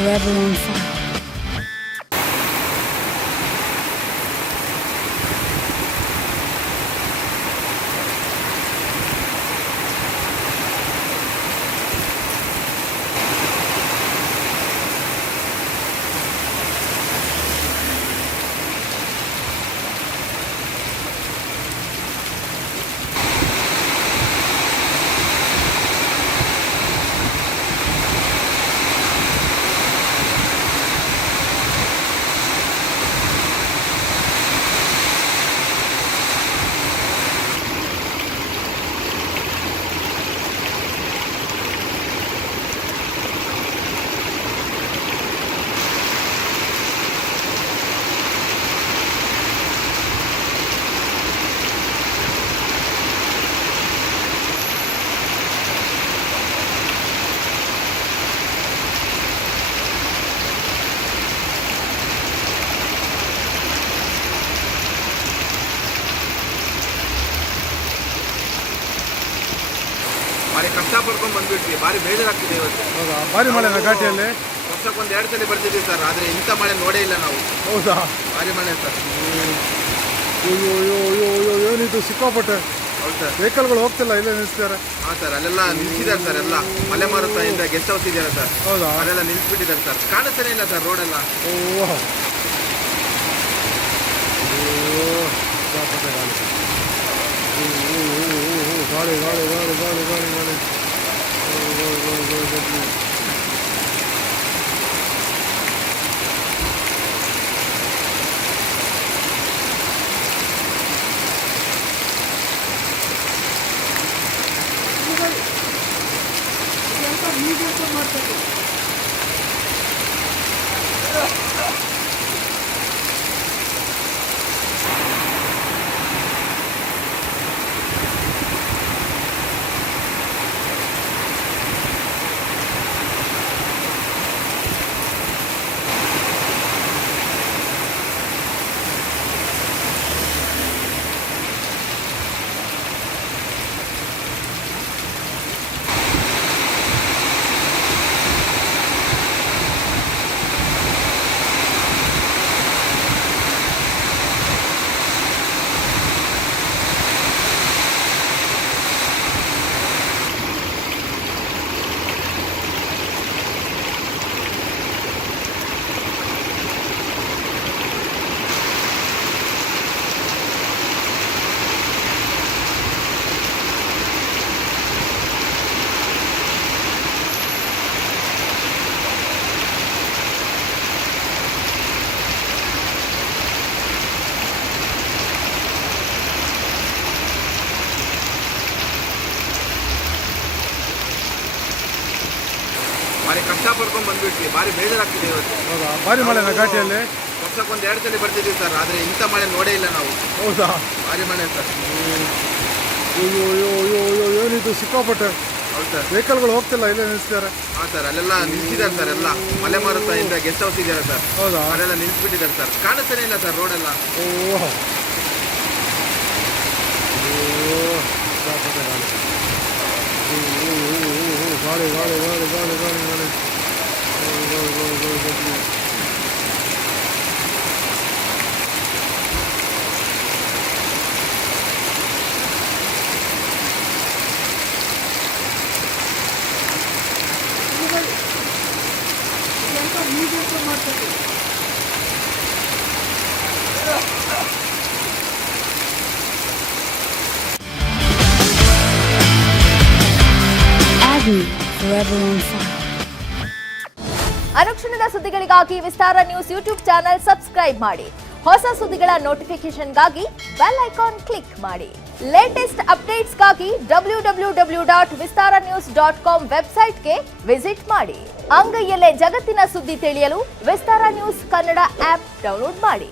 forever on fire. ಭಾರಿ ಕಷ್ಟ ಪಡ್ಕೊಂಡು ಬಂದ್ಬಿಟ್ವಿ. ಭಾರಿ ಬೇಜಾರಾಗ್ತಿದೆ ಇವತ್ತು. ಹೌದಾ? ಭಾರಿ ಮಳೆನಾ ಘಾಟಿಯಲ್ಲಿ? ವರ್ಷಕ್ಕೊಂದು 2 ಸಲ ಬರ್ತಿದ್ವಿ ಸರ್, ಆದರೆ ಇಂಥ ಮಳೆ ನೋಡೇ ಇಲ್ಲ ನಾವು. ಹೌದಾ? ಭಾರಿ ಮಳೆ ಸರ್. ಏನಿದು ಸಿಕ್ಕಾಪಟ್ಟೆ. ಹೌದು ಸರ್. ವೆಹಿಕಲ್ಗಳು ಹೋಗ್ತಿಲ್ಲ, ಇಲ್ಲೇ ನಿಲ್ಲಿಸ್ತಾರೆ. ಹಾಂ ಸರ್, ಅಲ್ಲೆಲ್ಲ ನಿಲ್ಸಿದ್ದಾರೆ ಸರ್. ಎಲ್ಲ ಮಲೆ ಮಾರುತದಿಂದ ಗೆಸ್ಟ್ ಹೌಸ್ ಇದೆಯಲ್ಲ ಸರ್, ಹೌದಾ? ಅಲ್ಲೆಲ್ಲ ನಿಲ್ಸ್ಬಿಟ್ಟಿದ್ದಾರೆ ಸರ್. ಕಾಣಿಸ್ತಾನೆ ಇಲ್ಲ ಸರ್ ರೋಡೆಲ್ಲ. ಓಹ್, ಸಿಕ್ಕಾಪಟ್ಟೆ ಗಾಳಿ. ಗಾಳಿ ಗಾಳಿ ಗಾಳಿ ಗಾಳಿ ಗಾಳಿ ಗಾಳಿ ಮಾಡ್ತಾರೆ. ಭಾರಿ ಕಷ್ಟ ಪಡ್ಕೊಂಡು ಬಂದ್ಬಿಟ್ವಿ. ಭಾರಿ ಬೇಜಾರಾಗ್ತಿದೆ ಇವತ್ತು. ಹೌದಾ? ಭಾರಿ ಮಳೆನಾ ಘಾಟಿಯಲ್ಲಿ? ವರ್ಷಕ್ಕೊಂದು 2 ಸಲ ಬರ್ತಿದ್ವಿ ಸರ್, ಆದರೆ ಇಂಥ ಮಳೆ ನೋಡೇ ಇಲ್ಲ ನಾವು. ಹೌದಾ? ಭಾರಿ ಮಳೆ ಸರ್. ಏನಿದು ಸಿಕ್ಕಾಪಟ್ಟೆ. ಹೌದು ಸರ್. ವೆಹಿಕಲ್ಗಳು ಹೋಗ್ತಿಲ್ಲ, ಇಲ್ಲೇ ನಿಲ್ಲಿಸ್ತಾರೆ. ಹಾಂ ಸರ್, ಅಲ್ಲೆಲ್ಲ ನಿಲ್ಸಿದ್ದಾರೆ ಸರ್. ಎಲ್ಲ ಮಲೆ ಮಾರುತದಿಂದ ಗೆಸ್ಟ್ ಹೌಸ್ ಇದೆಯಲ್ಲ ಸರ್, ಹೌದಾ? ಅಲ್ಲೆಲ್ಲ ನಿಲ್ಸ್ಬಿಟ್ಟಿದ್ದಾರೆ ಸರ್. ಕಾಣಿಸ್ತಾನೆ ಇಲ್ಲ ಸರ್ ರೋಡೆಲ್ಲ. ಓಹ್, ಸಿಕ್ಕಾಪಟ್ಟೆ ಗಾಳಿ. ಗಾಳಿ ಗಾಳಿ ಗಾಳಿ ಗಾಳಿ ಗಾಳಿ ಗಾಳಿ ಮಾಡ್ತಾರೆ. Forever on fire. ಅನುಕ್ಷಣದ ಸುದ್ದಿಗಳಿಗಾಗಿ ವಿಸ್ತಾರ ನ್ಯೂಸ್ ಯೂಟ್ಯೂಬ್ ಚಾನೆಲ್ ಸಬ್ಸ್ಕ್ರೈಬ್ ಮಾಡಿ. ಹೊಸ ಸುದ್ದಿಗಳ ನೋಟಿಫಿಕೇಶನ್ಗಾಗಿ ಬೆಲ್ ಐಕಾನ್ ಕ್ಲಿಕ್ ಮಾಡಿ. ಲೇಟೆಸ್ಟ್ ಅಪ್ಡೇಟ್ಸ್ಗಾಗಿ www.vistaranews.com ವೆಬ್ಸೈಟ್ಗೆ ವಿಸಿಟ್ ಮಾಡಿ. ಅಂಗೈಯಲ್ಲೇ ಜಗತ್ತಿನ ಸುದ್ದಿ ತಿಳಿಯಲು ವಿಸ್ತಾರ ನ್ಯೂಸ್ ಕನ್ನಡ ಆಪ್ ಡೌನ್ಲೋಡ್ ಮಾಡಿ.